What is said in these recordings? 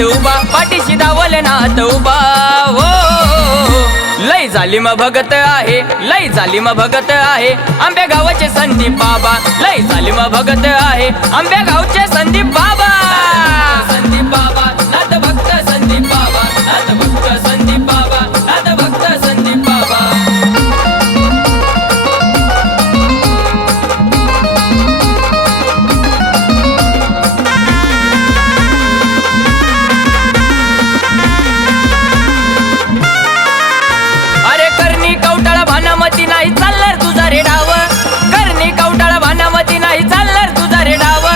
भोलेनाथ उभा, पाठीशी भोलेनाथ उभा हो। लय जालिम भगत आहे, लय जालिम भगत आहे आंबे गावचे संदीप बाबा, लय जालिम भगत आहे आंबे गावचे संदीप बाबा। संदीप बाबा नाथ भक्त संदीप बाबा, नाथ भक्त संदीप बाबा, नाथ भक्त संदीप बाबा। भानामती नाही चालणार तुझा रे डाव, करणी कवटाळा भानामती नाही चालणार तुझा रे डाव।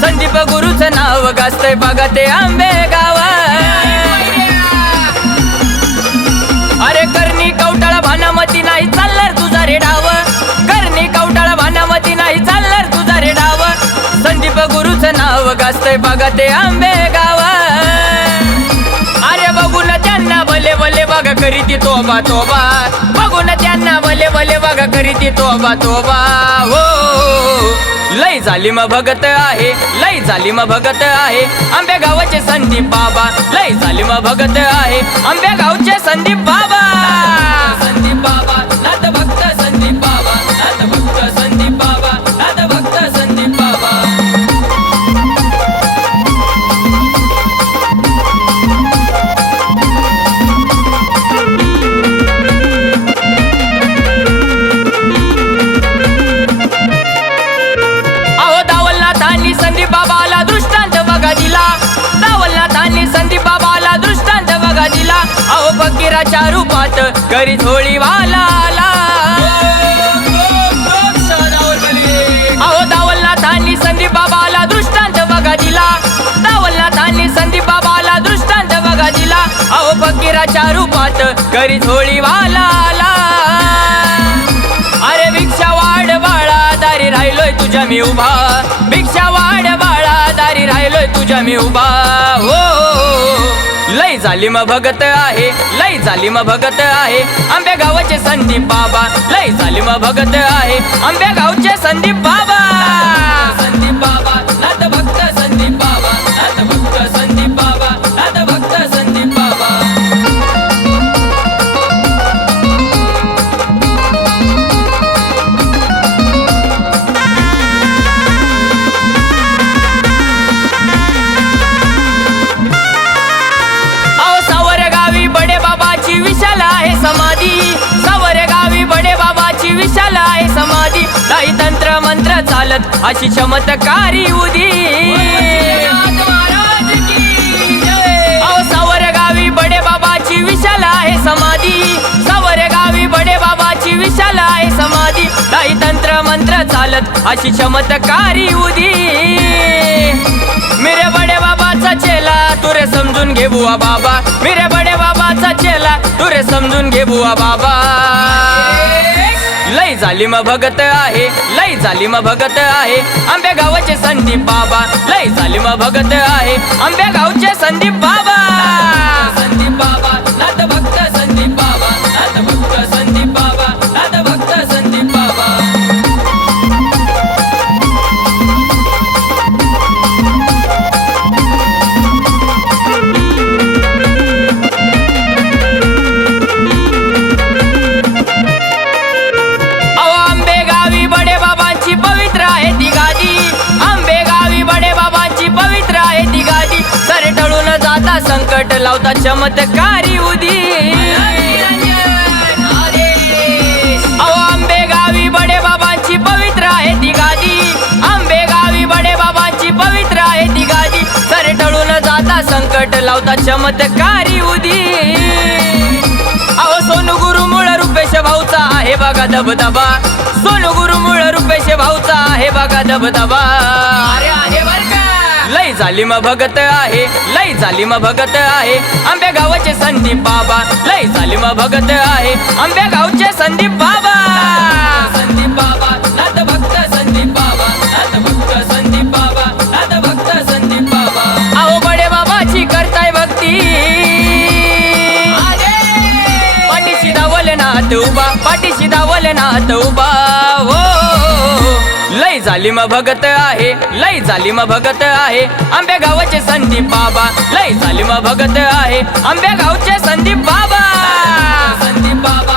संदीप गुरुचं नाव गाजतंय बघा ते आंबे गाव। अरे करणी कवटाळा भानामती नाही चालणार तुझा रे डाव, करणी कवटाळा भानामती नाही चालणार तुझा रे डाव। संदीप गुरुचं नाव गाजतंय बघा ते आंबे गाव। अरे बघून त्यांना भले भले बघा करीती तोबा तोबा, बघून त्यांना भले भले बघा करीती तोबा तोबा हो। लय जालिम भगत आहे, लय जालिम भगत आहे आंबे गावचे संदीप बाबा, लय जालिम भगत आहे आंबे गावचे संदीप बाबा। संदीप बाबा नाथ भक्त संदीप बाबा, नाथ भक्त संदीप बाबा, नाथ भक्त संदीप बाबा। संदीप बाबाला दृष्टांत बघा दिला, दावलनाथांनी संदीप बाबाला दृष्टांत बघा दिला। अहो फकीराच्या रूपात करी होळी वाला आला। अहो दावलनाथांनी संदीप बाबाला दृष्टांत बघा दिला, दावलनाथांनी संदीप बाबाला दृष्टांत बघा दिला। अहो फकीराच्या रूपात करी होळी वाला आला। अरे भिक्षा वाढ बाळा दारी राहिलोय तुझ्या मी उभा, भिक्षा वाढ बाळा दारी राहिलोय तुझ्या मी उभा हो। लय जालिम भगत आहे, लय जालिम भगत आहे आंबे गावचे संदीप बाबा, लय जालिम भगत आहे आंबे गावचे संदीप बाबा। संदीप बाबा नाथ भक्त संदीप बाबा, नाथ भक्त संदीप बाबा, नाथ भक्त संदीप बाबा। विशाल आहे समाधी, सावरे गावी बडे बाबाची विशाल आहे समाधी। नाही तंत्र मंत्र चालत अशी चमत्कारी उदी, अहो सावरे गावी बडे बाबाची विशाल आहे समाधी, सावरे गावी बडे बाबाची विशाल आहे समाधी। नाही तंत्र मंत्र चालत अशी चमत्कारी उदी। मेरे बडे बाबाचा चेला तुरे समजून घे बुवा बाबा, मेरे बडे बाबाचा चेला तुरे समजून घे बुवा बाबा। लय जालिम भगत आहे, लय जालिम भगत आहे आंबे गावचे संदीप बाबा, लय जालिम भगत आहे आंबे गावचे संदीप बाबा। संदीप बाबा नाथ भक्त संदीप बाबा, नाथ भक्त संदीप बाबा, नाथ भक्त संदीप बाबा। संकट लावता चमत्कारी उदी, अहो आंबे गावी बडे बाबांची पवित्र आहे ती गादी, आंबे गावी बडे बाबांची पवित्र आहे ती गादी। सर टळून जाता संकट लावता चमत्कारी उदी। अहो सोनू गुरु मूळ रुपेश भाऊचा आहे बघा दबदबा, सोनू गुरु मूळ रुपेश भाऊचा आहे बघा दबदबा। अरे आहे बर का लय जालिम भगत आहे, लय जालिम भगत आहे आंबे गावचे संदीप बाबा, लय जालिम भगत आहे आंबे गावचे संदीप बाबा। संदीप बाबा नाथ भक्त संदीप बाबा, नाथ भक्त संदीप बाबा, नाथ भक्त संदीप बाबा। अहो बडे बाबाची करताय भक्ती, पाठीशी भोलेनाथ उभा, पाठीशी भोलेनाथ उभा हो। लय जालिम भगत आहे, लय जालिम भगत आहे आंबेगावचे संदीप बाबा, लय जालिम भगत आहे आंबेगावचे संदीप बाबा, संदीप बाबा